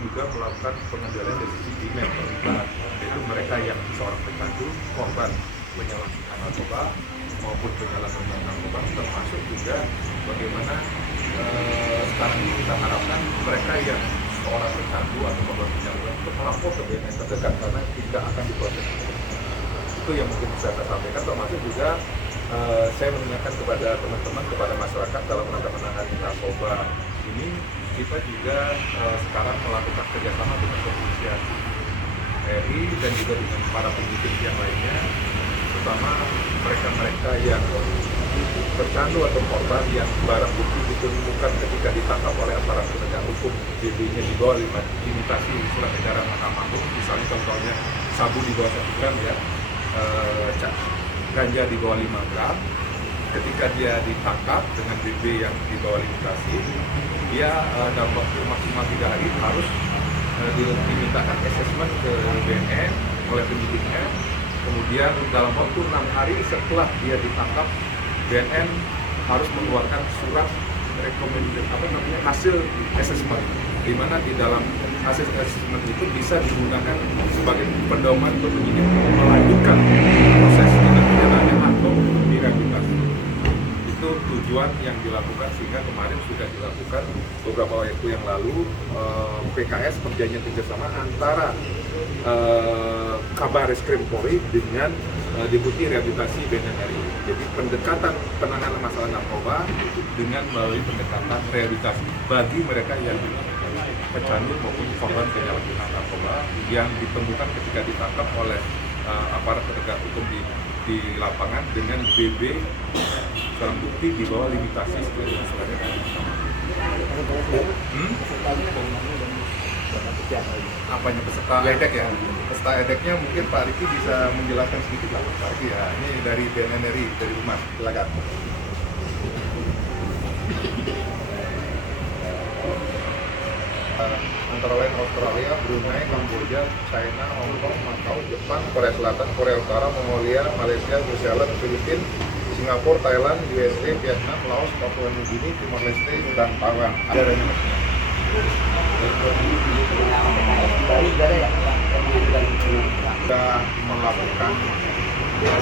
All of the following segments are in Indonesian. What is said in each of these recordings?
juga melakukan pengendalian dari sisi demand permintaan, yaitu mereka yang seorang pecandu, korban penyalahgunaan narkoba maupun penyalahgunaan narkoba, termasuk juga bagaimana sekarang ini kita harapkan mereka yang seorang pecandu atau korban penyalahgunaan untuk melapor ke BNN terdekat karena tidak akan diproses. Itu yang mungkin bisa saya sampaikan, termasuk juga saya mengingatkan kepada teman-teman, kepada masyarakat dalam rangka menangani narkoba ini, kita juga sekarang melakukan kerjasama dengan kepolisian RI dan juga dengan para penyidik yang lainnya, terutama mereka-mereka yang tercandu atau korban yang barang bukti ditemukan ketika ditangkap oleh aparat penegak hukum, BB-nya di bawah limitasi surat edaran Mahkamah Agung, misalnya contohnya sabu di bawah 1 gram ya, ganja di bawah 5 gram, ketika dia ditangkap dengan BB yang di bawah limitasi, dia dalam waktu maksimal 3 hari harus dimintakan asesmen ke BNN oleh penyidiknya. Kemudian dalam waktu 6 hari setelah dia ditangkap, BNN harus mengeluarkan surat hasil asesmen, di mana di dalam hasil asesmen itu bisa digunakan sebagai pedoman untuk penyidik melanjutkan proses tindak pidananya atau direhabilitasi. Itu tujuan yang dilakukan, sehingga kemarin sudah dilakukan beberapa waktu yang lalu PKS perjanjian kerjasama antara Kabar Reskrim Polri dengan Deputi Rehabilitasi BNN RI. Jadi pendekatan penanganan masalah narkoba dengan melalui pendekatan rehabilitasi bagi mereka yang pecandu maupun korban penyalahgunaan narkoba yang ditemukan ketika ditangkap oleh aparat penegak hukum di lapangan dengan BB barang bukti di bawah limitasi sesuai dengan surat edaran. Apanya peserta edek ya? Peserta edeknya mungkin Pak Riki bisa menjelaskan sedikit lah. Pak Riki ya, ini dari BNN RI, dari Humas, silakan. Antara lain Australia, Brunei, Kamboja, China, Hong Kong, Macau, Jepang, Korea Selatan, Korea Utara, Mongolia, Malaysia, New Zealand, Filipina, Singapura, Thailand, USA, Vietnam, Laos, Papua New Guinea, Timor Leste, dan Taiwan. Sudah melakukan,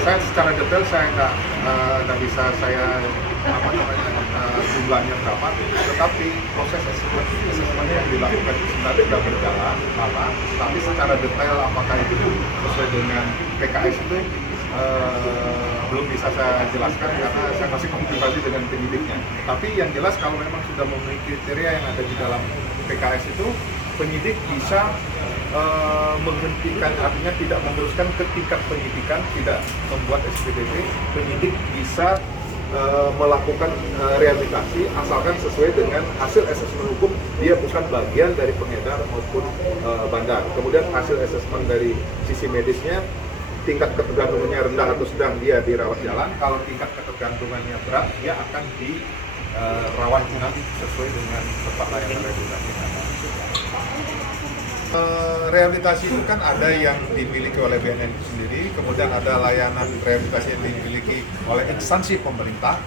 saya secara detail saya nggak bisa saya jumlahnya berapa, tetapi proses asesmennya yang dilakukan itu sebenarnya sudah berjalan lama, tapi secara detail apakah itu sesuai dengan PKS itu belum bisa saya jelaskan karena saya masih komunikasi dengan penyidiknya. Tapi yang jelas kalau memang sudah memenuhi kriteria yang ada di dalam PKS itu, penyidik bisa menghentikan, artinya tidak meneruskan ke tingkat penyidikan, tidak membuat SPDP, penyidik bisa melakukan rehabilitasi asalkan sesuai dengan hasil asesmen hukum, dia bukan bagian dari pengedar maupun bandar. Kemudian hasil asesmen dari sisi medisnya, tingkat ketergantungannya rendah atau sedang, dia dirawat jalan. Kalau tingkat ketergantungannya berat, dia akan dirawat jalan sesuai dengan tempat layanan rehabilitasi. Rehabilitasi itu kan ada yang dimiliki oleh BNN itu sendiri, kemudian ada layanan rehabilitasi yang dimiliki oleh instansi pemerintah,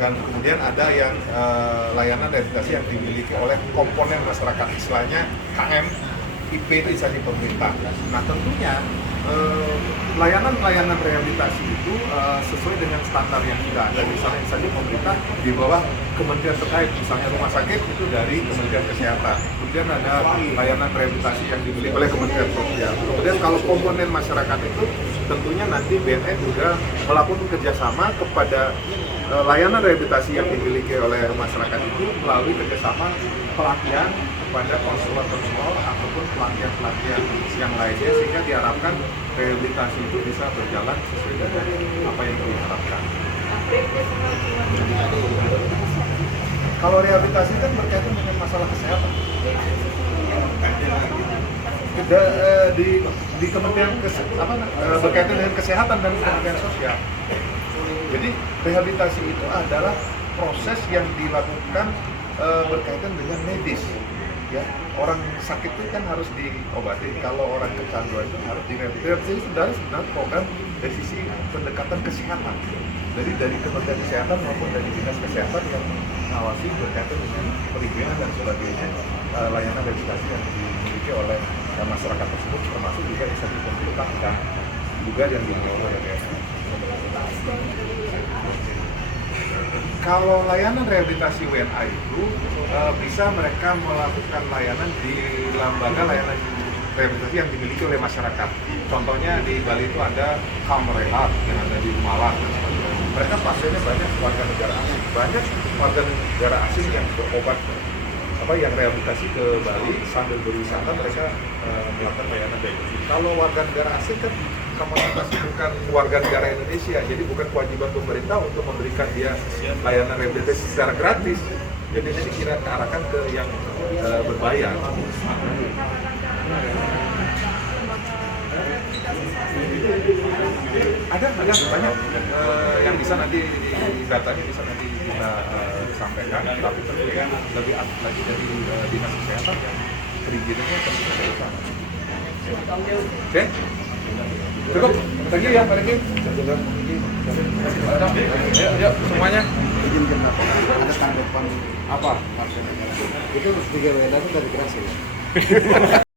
dan kemudian ada yang layanan rehabilitasi yang dimiliki oleh komponen masyarakat, istilahnya KM, IP itu instansi pemerintah. Nah tentunya layanan rehabilitasi itu sesuai dengan standar yang sudah ada, misalnya instansi pemerintah di bawah kementerian terkait, misalnya rumah sakit itu dari Kementerian Kesehatan. Kemudian ada layanan rehabilitasi yang dimiliki oleh Kementerian Sosial. Kemudian kalau komponen masyarakat itu tentunya nanti BNN juga melakukan kerjasama kepada layanan rehabilitasi yang dimiliki oleh masyarakat itu melalui kerjasama pelatihan kepada konselor-konselor ataupun pelatihan-pelatihan yang lainnya, sehingga diharapkan rehabilitasi itu bisa berjalan sesuai dengan apa yang diharapkan. Kalau rehabilitasi kan berkaitan dengan masalah kesehatan. Di Kementerian berkaitan dengan kesehatan dan Kementerian Sosial. Jadi rehabilitasi itu adalah proses yang dilakukan berkaitan dengan medis. Ya, orang sakit itu kan harus diobati. Kalau orang kecanduan itu harus direhabilitasi. Itu sebenarnya program dari sisi pendekatan kesehatan. Jadi dari Kementerian Kesehatan maupun dari Dinas Kesehatan yang mengawasi berkaitan dengan perizinan dan sebagainya. layanan rehabilitasi yang dimiliki oleh masyarakat tersebut, termasuk juga insentif pemerintah dan juga yang dikelola oleh DSN. Kalau layanan rehabilitasi WNA itu bisa mereka melakukan layanan di lembaga layanan rehabilitasi yang dimiliki oleh masyarakat. Contohnya di Bali itu ada Kamrehat yang ada di Malang. Mereka pasiennya banyak warga negara asing, banyak warga negara asing yang berobat, yang rehabilitasi ke Bali sambil berwisata mereka melakukan layanan rehabilitasi. Kalau warga negara asing kan kapasitas bukan warga negara Indonesia, jadi bukan kewajiban pemerintah untuk memberikan dia layanan rehabilitasi secara gratis. Jadi ini dikira kearahkan ke yang berbayar. Ada banyak yang bisa nanti datanya bisa nanti kita sampaikan, tapi tentunya lebih lagi dari dinas kesehatan yang perizinannya tentunya dari sana. Oke? Cukup, thank you ya Pak Riki. Yuk semuanya. Izin kenapa? Ada tanggapan apa? Itu 3 WNA itu dari gerasi ya?